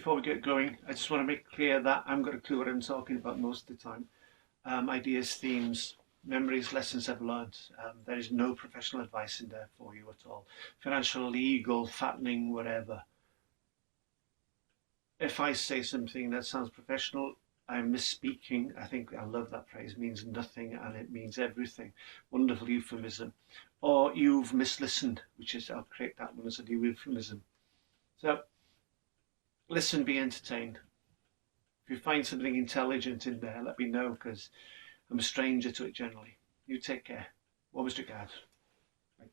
before we get going, I just want to make clear that I'm got a clue what I'm talking about most of the time. Ideas, themes, memories, lessons I've learned. There is no professional advice in there for you at all. Financial, legal, fattening, whatever. If I say something that sounds professional, I'm misspeaking. I think I love that phrase. It means nothing and it means everything. Wonderful euphemism. Or you've mislistened, which is, I'll create that one as a euphemism. So listen, be entertained. If you find something intelligent in there, let me know, because I'm a stranger to it generally. You take care. Warmest regards. Bye.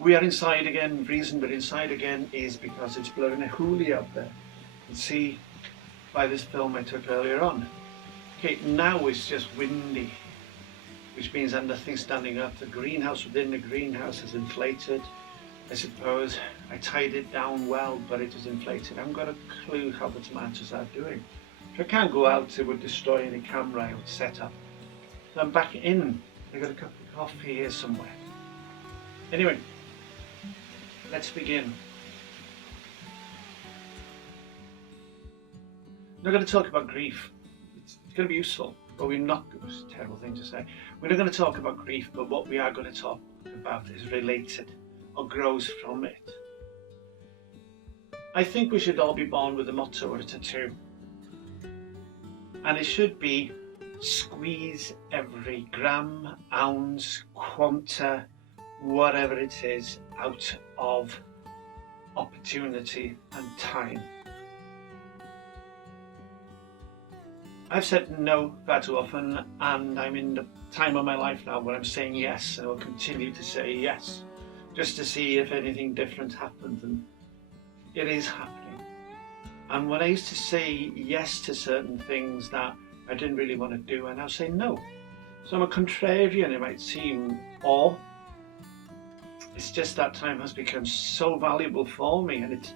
We are inside again. The reason we're inside again is because it's blowing a hoolie out there. You can see by this film I took earlier on. Okay, now it's just windy, which means that nothing's standing up. The greenhouse within the greenhouse is inflated. I suppose I tied it down well, but it is inflated. I haven't got a clue how the tomatoes are doing. If I can't go out, it would destroy any camera I would set up. So I'm back in. I got a cup of coffee here somewhere. Anyway, let's begin. I'm not going to talk about grief. It's going to be useful, but we're not, it's a terrible thing to say. We're not going to talk about grief, but what we are going to talk about is related or grows from it. I think we should all be born with a motto or a tattoo. And it should be squeeze every gram, ounce, quanta, whatever it is, out of opportunity and time. I've said no far too often, and I'm in the time of my life now where I'm saying yes, and I'll continue to say yes, just to see if anything different happens, and it is happening. And when I used to say yes to certain things that I didn't really want to do, I now say no. So I'm a contrarian, it might seem, or it's just that time has become so valuable for me, and it's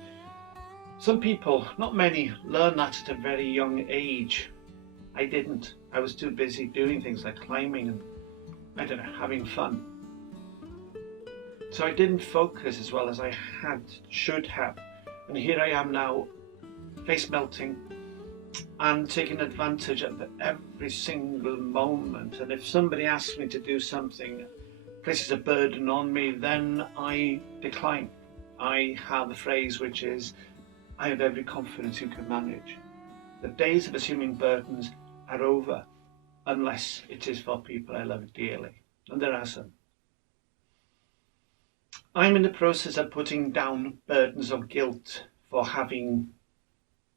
some people, not many, learn that at a very young age. I didn't. I was too busy doing things like climbing and, I don't know, having fun. So I didn't focus as well as I should have. And here I am now, face melting and taking advantage of every single moment. And if somebody asks me to do something, places a burden on me, then I decline. I have a phrase which is, I have every confidence you can manage. The days of assuming burdens are over, unless it is for people I love dearly, and there are some. I'm in the process of putting down burdens of guilt for having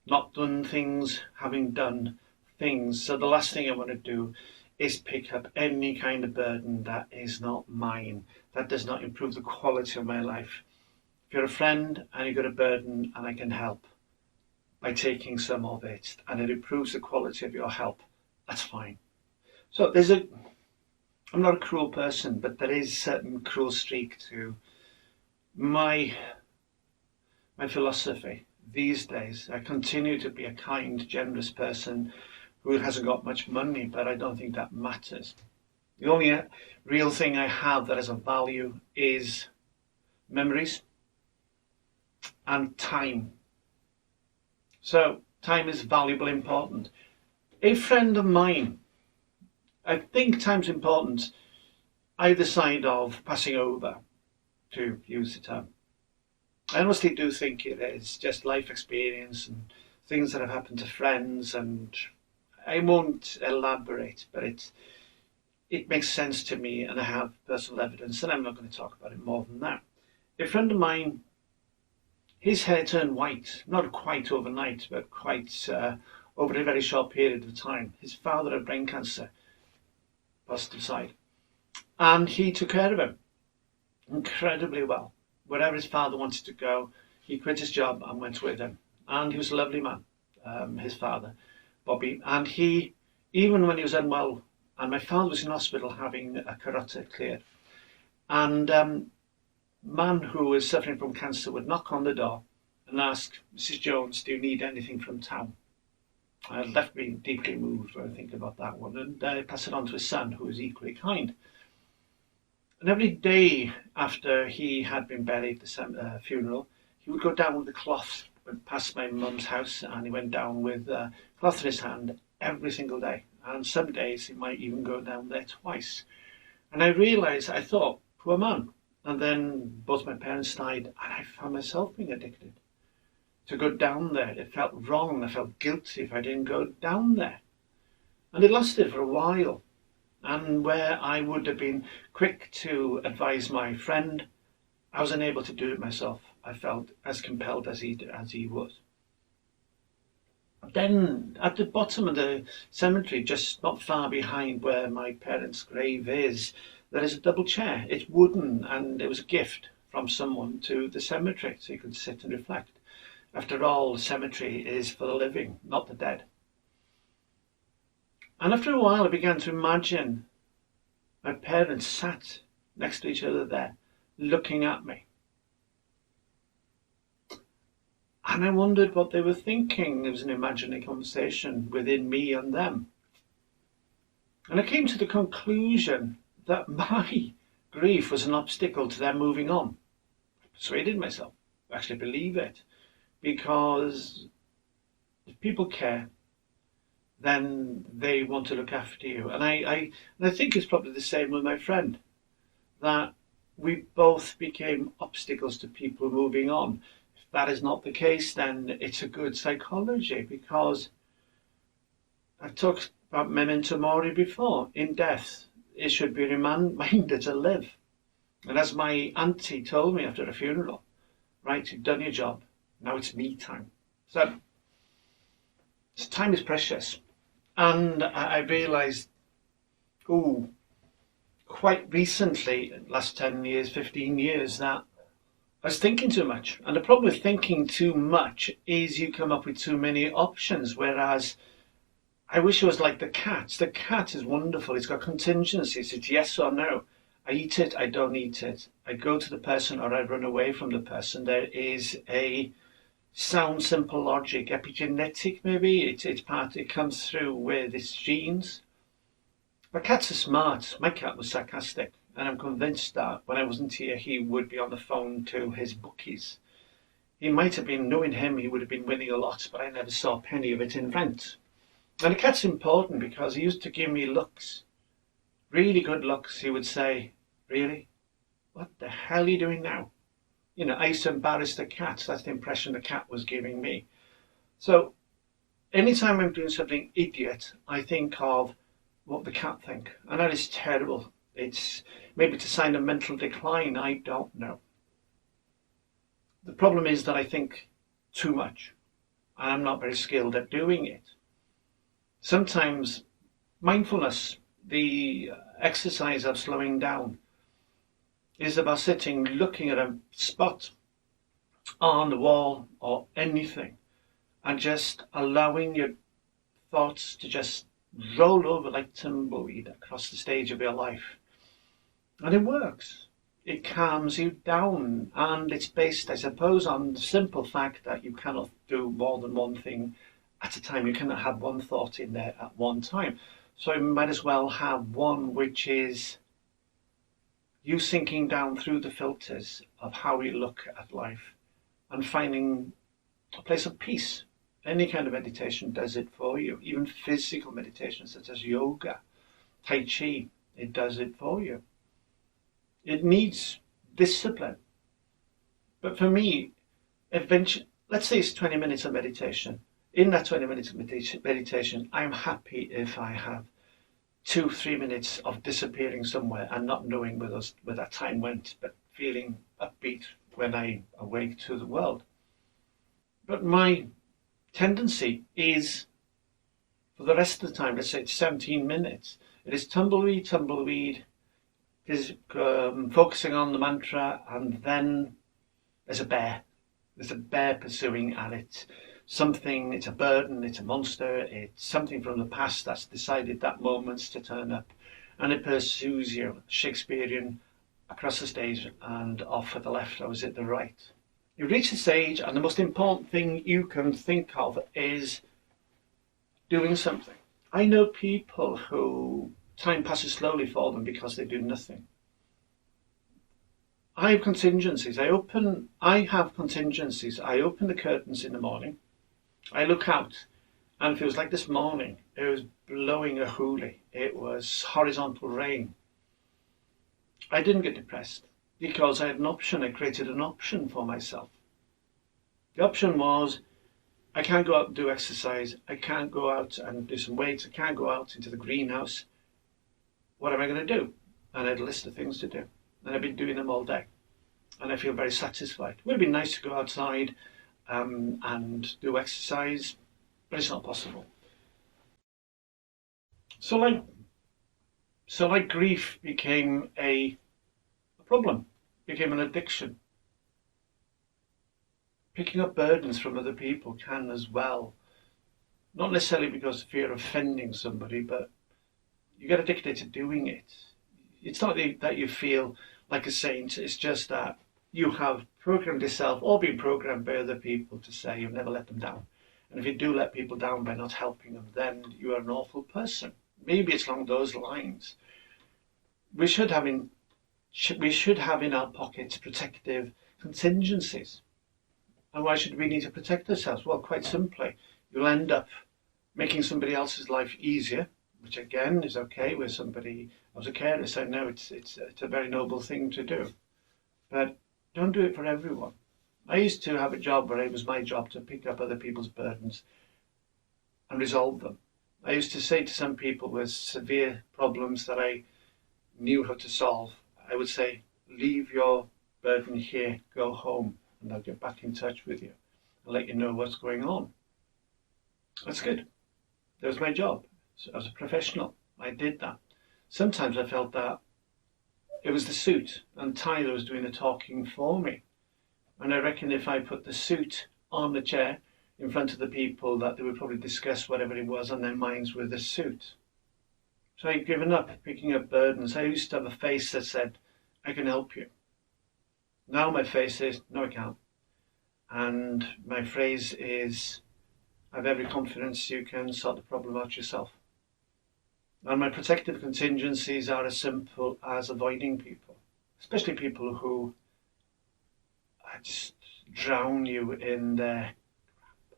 not done things, having done things. So the last thing I want to do is pick up any kind of burden that is not mine, that does not improve the quality of my life. If you're a friend and you've got a burden and I can help by taking some of it and it improves the quality of your help, that's fine. So I'm not a cruel person, but there is a certain cruel streak to my philosophy these days. I continue to be a kind, generous person who hasn't got much money, but I don't think that matters. The only real thing I have that has a value is memories and time. So time is valuable, important. A friend of mine, I think time's important either side of passing over, to use the term. I honestly do think it is just life experience and things that have happened to friends, and I won't elaborate, but it makes sense to me and I have personal evidence, and I'm not going to talk about it more than that. A friend of mine, his hair turned white, not quite overnight, but quite over a very short period of time. His father had brain cancer, positive side, and he took care of him incredibly well. Wherever his father wanted to go, he quit his job and went with him. And he was a lovely man, his father, Bobby. And he, even when he was unwell, and my father was in hospital having a carotid cleared, and man who was suffering from cancer would knock on the door and ask, Mrs. Jones, do you need anything from town? It left me deeply moved when I think about that one, and I pass it on to his son, who is equally kind. And every day after he had been buried, the funeral, he would go down with the cloth, went past my mum's house, and he went down with cloth in his hand every single day. And some days he might even go down there twice. And I realised, I thought, poor man. And then both my parents died, and I found myself being addicted to go down there. It felt wrong. I felt guilty if I didn't go down there. And it lasted for a while. And where I would have been quick to advise my friend, I was unable to do it myself. I felt as compelled as he was. Then at the bottom of the cemetery, just not far behind where my parents' grave is, there is a double chair. It's wooden, and it was a gift from someone to the cemetery, so you could sit and reflect. After all, the cemetery is for the living, not the dead. And after a while, I began to imagine my parents sat next to each other there, looking at me. And I wondered what they were thinking. It was an imaginary conversation within me and them. And I came to the conclusion that my grief was an obstacle to them moving on. I persuaded myself to actually believe it, because if people care, then they want to look after you. And I think it's probably the same with my friend, that we both became obstacles to people moving on. If that is not the case, then it's a good psychology, because I've talked about memento mori before. In death, it should be reminded to live. And as my auntie told me after a funeral, right, you've done your job, now it's me time. So time is precious. And I realised, quite recently, last 10 years, 15 years, that I was thinking too much. And the problem with thinking too much is you come up with too many options, whereas I wish it was like the cat. The cat is wonderful. It's got contingencies. It's yes or no. I eat it, I don't eat it. I go to the person or I run away from the person. There is a sound, simple logic, epigenetic maybe. It comes through with its genes. But cats are smart. My cat was sarcastic, and I'm convinced that when I wasn't here, he would be on the phone to his bookies. He might have been, knowing him, he would have been winning a lot, but I never saw a penny of it in rent. And the cat's important because he used to give me looks, really good looks. He would say, really? What the hell are you doing now? You know, I used to embarrass the cat. That's the impression the cat was giving me. So anytime I'm doing something idiot, I think of what the cat think. And that is terrible. It's maybe to sign a mental decline, I don't know. The problem is that I think too much, and I'm not very skilled at doing it. Sometimes mindfulness, the exercise of slowing down, is about sitting, looking at a spot on the wall or anything, and just allowing your thoughts to just roll over like tumbleweed across the stage of your life. And it works. It calms you down, and it's based, I suppose, on the simple fact that you cannot do more than one thing at a time. You cannot have one thought in there at one time. So you might as well have one which is you sinking down through the filters of how you look at life and finding a place of peace. Any kind of meditation does it for you. Even physical meditation such as yoga, Tai Chi, it does it for you. It needs discipline. But for me, eventually, let's say it's 20 minutes of meditation. In that 20 minutes of meditation, I'm happy if I have 2-3 minutes of disappearing somewhere and not knowing where that time went, but feeling upbeat when I awake to the world. But my tendency is, for the rest of the time, let's say it's 17 minutes, it is tumbleweed, is focusing on the mantra, and then there's a bear. There's a bear pursuing at it. Something, it's a burden, it's a monster, it's something from the past that's decided that moment's to turn up, and it pursues you, Shakespearean, across the stage and off at the left, or is it the right? You reach the stage, and the most important thing you can think of is doing something. I know people who time passes slowly for them because they do nothing. I have contingencies. I have contingencies. I open the curtains in the morning. I look out, and it feels like this morning. It was blowing a hoolie. It was horizontal rain. I didn't get depressed because I had an option. I created an option for myself. The option was, I can't go out and do exercise. I can't go out and do some weights. I can't go out into the greenhouse. What am I going to do? And I had a list of things to do. And I've been doing them all day. And I feel very satisfied. It would have been nice to go outside and do exercise, but it's not possible. So like grief became a problem, became an addiction. Picking up burdens from other people can as well. Not necessarily because of fear of offending somebody, but you get addicted to doing it. It's not that you feel like a saint, it's just that you have programmed yourself or been programmed by other people to say you've never let them down. And if you do let people down by not helping them, then you are an awful person. Maybe it's along those lines. We should have in our pockets protective contingencies. And why should we need to protect ourselves? Well, quite simply, you'll end up making somebody else's life easier, which again is okay with somebody. I was a carer, so no, it's a very noble thing to do. But don't do it for everyone. I used to have a job where it was my job to pick up other people's burdens and resolve them. I used to say to some people with severe problems that I knew how to solve, I would say, leave your burden here, go home, and I'll get back in touch with you and let you know what's going on. That's good. That was my job. So as a professional, I did that. Sometimes I felt that it was the suit and tie that was doing the talking for me. And I reckon if I put the suit on the chair in front of the people, that they would probably discuss whatever it was on their minds with the suit. So I'd given up picking up burdens. I used to have a face that said, I can help you. Now my face is, no, I can't. And my phrase is, I have every confidence you can sort the problem out yourself. And my protective contingencies are as simple as avoiding people, especially people who just drown you in their crap.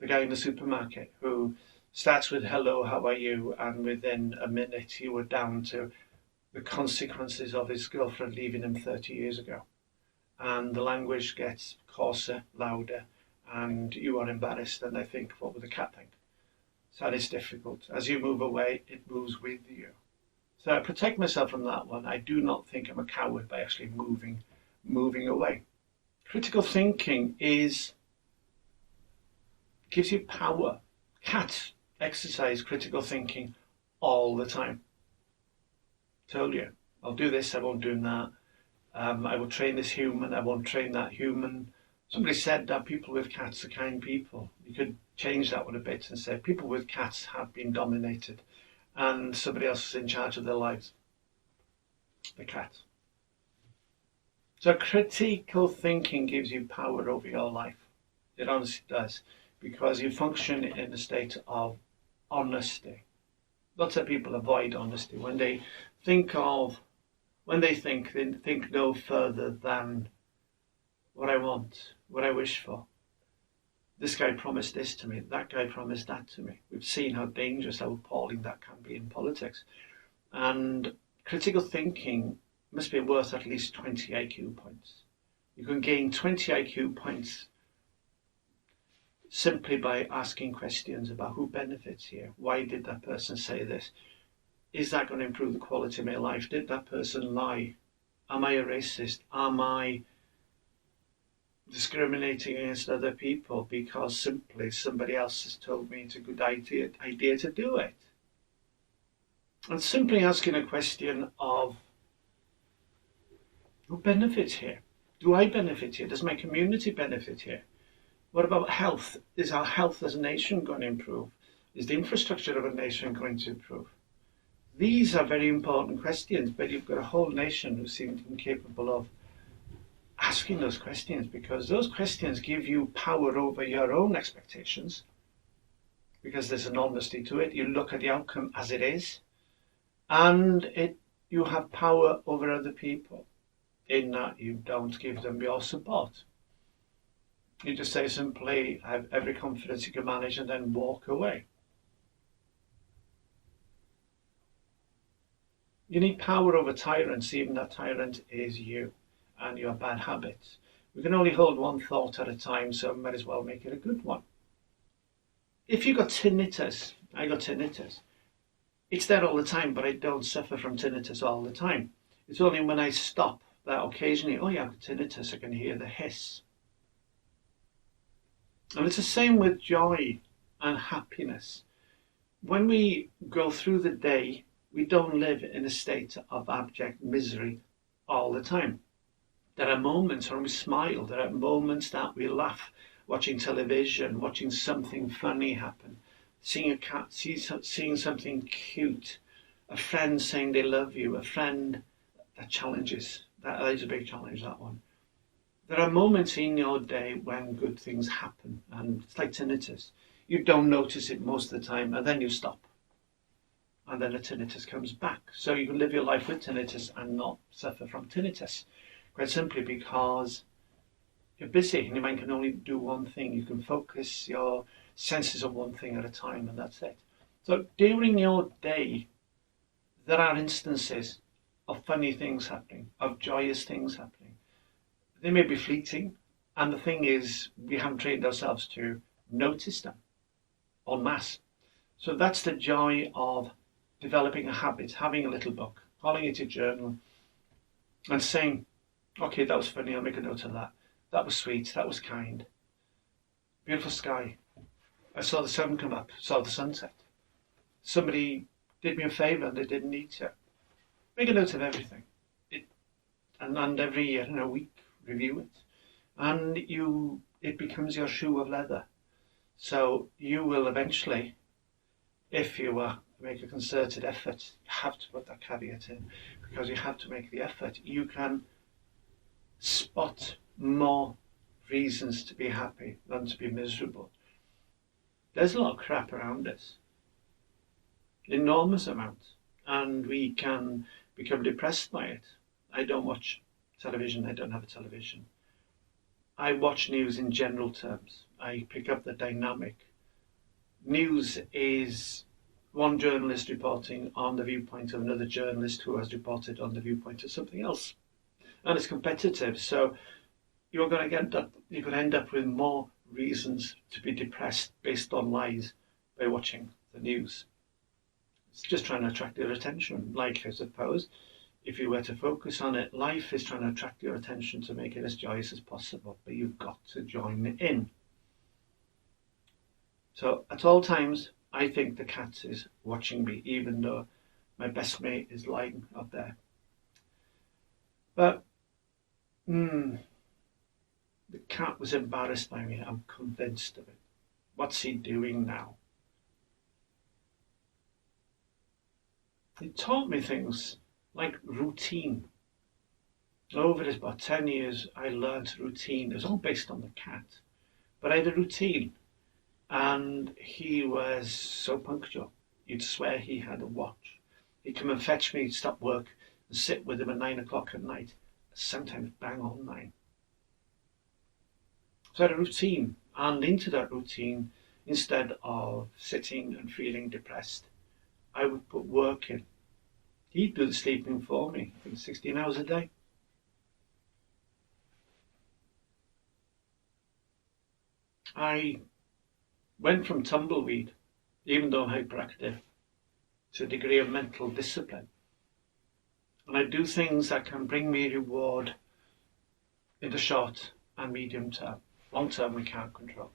The guy in the supermarket who starts with hello, how are you, and within a minute you were down to the consequences of his girlfriend leaving him 30 years ago. And the language gets coarser, louder, and you are embarrassed, and they think, what would the cat think? So it's difficult. As you move away, it moves with you. So I protect myself from that one. I do not think I'm a coward by actually moving away. Critical thinking gives you power. Cats exercise critical thinking all the time. Told you, I'll do this, I won't do that. I will train this human, I won't train that human. Somebody said that people with cats are kind people. You could change that one a bit and say people with cats have been dominated and somebody else is in charge of their lives. The cat. So critical thinking gives you power over your life. It honestly does, because you function in a state of honesty. Lots of people avoid honesty. When they think, they think no further than what I want, what I wish for. This guy promised this to me, that guy promised that to me. We've seen how dangerous, how appalling that can be in politics. And critical thinking must be worth at least 20 IQ points. You can gain 20 IQ points simply by asking questions about who benefits here. Why did that person say this? Is that going to improve the quality of my life? Did that person lie? Am I a racist? Am I discriminating against other people because simply somebody else has told me it's a good idea to do it? And simply asking a question of, who benefits here? Do I benefit here? Does my community benefit here? What about health? Is our health as a nation going to improve? Is the infrastructure of a nation going to improve? These are very important questions, but you've got a whole nation who seem incapable of asking those questions, because those questions give you power over your own expectations, because there's an honesty to it. You look at the outcome as it is, and you have power over other people. in that you don't give them your support. You just say simply, I have every confidence you can manage, and then walk away. You need power over tyrants, even that tyrant is you and your bad habits. We can only hold one thought at a time, so we might as well make it a good one. If you got tinnitus, I got tinnitus. It's there all the time, but I don't suffer from tinnitus all the time. It's only when I stop that occasionally, oh yeah, I've got tinnitus, I can hear the hiss. And it's the same with joy and happiness. When we go through the day, we don't live in a state of abject misery all the time. There are moments when we smile, there are moments that we laugh, watching television, watching something funny happen, seeing a cat, seeing something cute, a friend saying they love you, a friend that challenges. That is a big challenge, that one. There are moments in your day when good things happen, and it's like tinnitus. You don't notice it most of the time, and then you stop. And then the tinnitus comes back. So you can live your life with tinnitus and not suffer from tinnitus. Quite simply because you're busy and your mind can only do one thing. You can focus your senses on one thing at a time, and that's it. So during your day, there are instances of funny things happening, of joyous things happening. They may be fleeting, and the thing is, we haven't trained ourselves to notice them en masse. So that's the joy of developing a habit, having a little book, calling it a journal, and saying, okay, that was funny, I'll make a note of that. That was sweet, that was kind. Beautiful sky. I saw the sun come up, saw the sunset. Somebody did me a favour and they didn't need to. Make a note of everything. And every year in a week, review it. And it becomes your shoe of leather. So you will eventually, if you make a concerted effort, you have to put that caveat in, because you have to make the effort. You can spot more reasons to be happy than to be miserable. There's a lot of crap around us, enormous amounts, and we can become depressed by it. I don't watch television, I don't have a television. I watch news in general terms. I pick up the dynamic. News is one journalist reporting on the viewpoint of another journalist who has reported on the viewpoint of something else. And it's competitive, so you're going to end up with more reasons to be depressed based on lies by watching the news. It's just trying to attract your attention, like I suppose. If you were to focus on it, life is trying to attract your attention to make it as joyous as possible, but you've got to join in. So at all times, I think the cat is watching me, even though my best mate is lying up there. But the cat was embarrassed by me. I'm convinced of it. What's he doing now? He taught me things like routine. Over this about 10 years, I learned routine. It was all based on the cat. But I had a routine. And he was so punctual. You'd swear he had a watch. He'd come and fetch me, stop work, and sit with him at 9 o'clock at night. Sometimes bang on 9. So I had a routine. And into that routine, instead of sitting and feeling depressed, I would put work in. He'd do the sleeping for me, I think 16 hours a day. I went from tumbleweed, even though I'm hyperactive, to a degree of mental discipline. And I do things that can bring me reward in the short and medium term. Long term we can't control.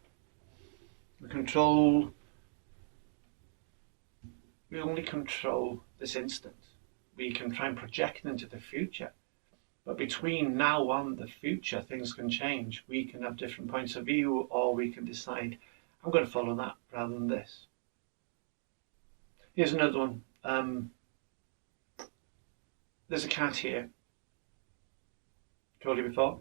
We only control this instant. We can try and project into the future. But between now and the future, things can change. We can have different points of view, or we can decide, I'm going to follow that rather than this. Here's another one. There's a cat here. Told you before.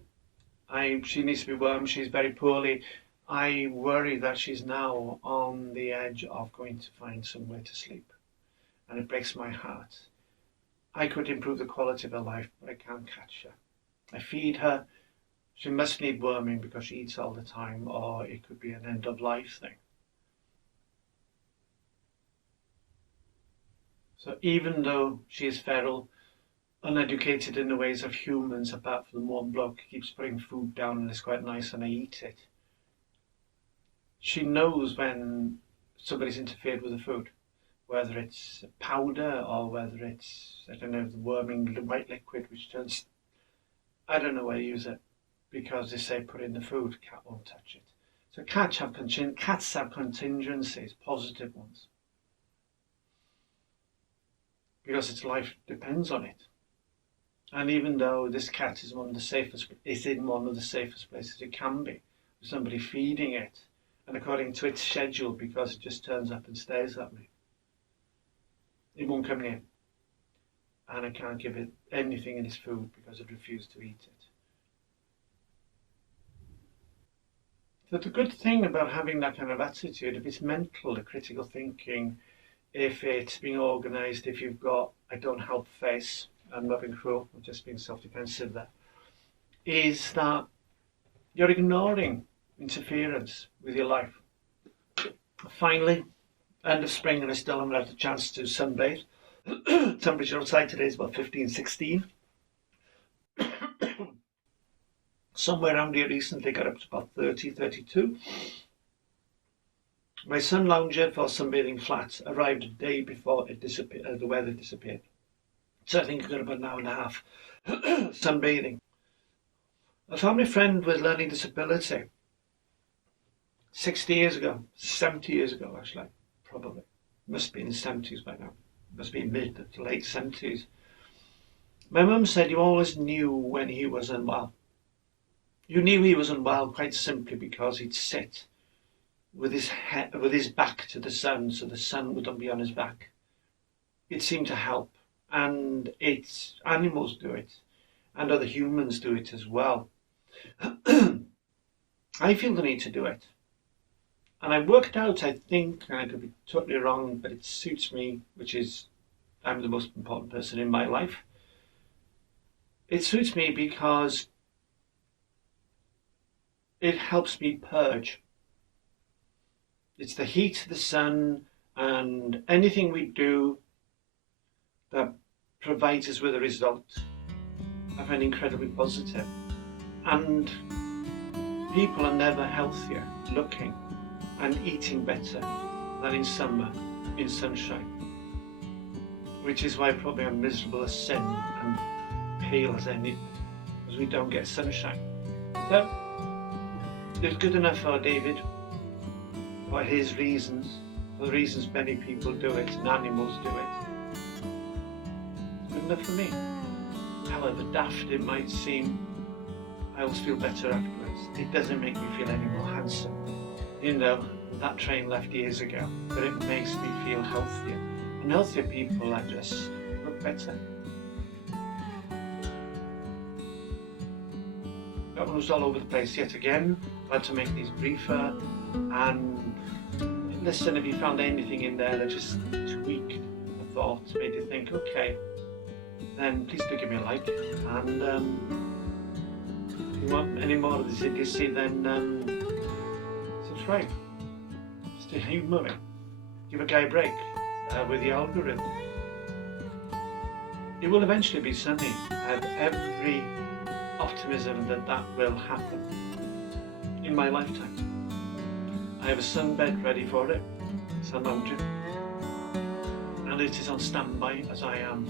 She needs to be warmed. She's very poorly. I worry that she's now on the edge of going to find somewhere to sleep. And it breaks my heart. I could improve the quality of her life, but I can't catch her. I feed her. She must need worming because she eats all the time, or it could be an end of life thing. So even though she is feral, uneducated in the ways of humans, apart from one bloke who keeps putting food down and it's quite nice and I eat it, she knows when somebody's interfered with the food, whether it's powder or whether it's, I don't know, the worming white liquid, which turns, I don't know where to use it, because they say put in the food, cat won't touch it. So cats have contingencies, positive ones, because its life depends on it. And even though this cat is in one of the safest places it can be, with somebody feeding it, and according to its schedule, because it just turns up and stares at me, it won't come near. And I can't give it anything in its food because it refused to eat it. But the good thing about having that kind of attitude, if it's mental, the critical thinking, if it's being organised, if you've got I don't help face, I'm not being cruel, I'm just being self-defensive there, is that you're ignoring interference with your life. Finally, end of spring and I still haven't had a chance to sunbathe. Temperature outside today is about 15, 16. Somewhere around here recently got up to about 30, 32. My sun lounger for sunbathing flat arrived a day before it disappeared, the weather disappeared. So I think I got about an hour and a half sunbathing. A family friend with learning disability 60 years ago, 70 years ago actually, probably. Must be in the 70s by now. Must be mid to late 70s. My mum said you always knew when he was unwell. You knew he was unwell quite simply because he'd sit with his back to the sun, so the sun wouldn't be on his back. It seemed to help, and animals do it, and other humans do it as well. I feel the need to do it. And I worked out, I think, and I could be totally wrong, but it suits me, which is, I'm the most important person in my life. It suits me because it helps me purge. It's the heat, the sun, and anything we do that provides us with a result I find incredibly positive. And people are never healthier looking and eating better than in summer, in sunshine. Which is why probably I'm miserable as sin and pale as any, because we don't get sunshine. So, it's good enough for David, for his reasons, for the reasons many people do it and animals do it. It's good enough for me. However daft it might seem, I always feel better afterwards. It doesn't make me feel any more handsome. You know, that train left years ago, but it makes me feel healthier. And healthier people are just look better. That one was all over the place yet again. I had to make these briefer, and listen, if you found anything in there that just tweaked the thought, made you think, okay, then please do give me a like. And if you want any more of this idiocy, then subscribe. Stay keep moving. Give a guy a break with the algorithm. It will eventually be sunny. I have every optimism that that will happen in my lifetime. I have a sunbed ready for it, sun lounger, and it is on standby as I am.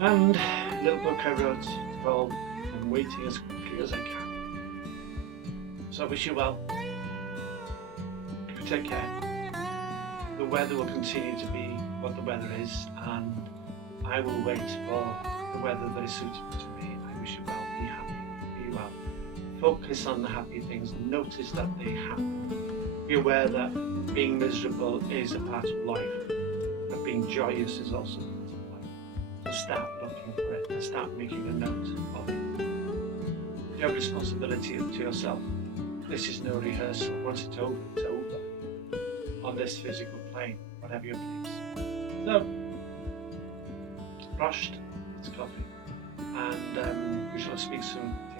And a little book I wrote called I'm Waiting as Quickly as I Can. So I wish you well. Take care. The weather will continue to be what the weather is, and I will wait for the weather that is suitable to me. I wish you well. Be happy. Be well. Focus on the happy things. Notice that they happen. Be aware that being miserable is a part of life, but being joyous is also a part of life. So start looking for it and start making a note of it. You have responsibility to yourself. This is no rehearsal. Once it's over, it's over. On this physical plane, whatever your place. So, brushed, it's coffee, and we shall I'll speak soon.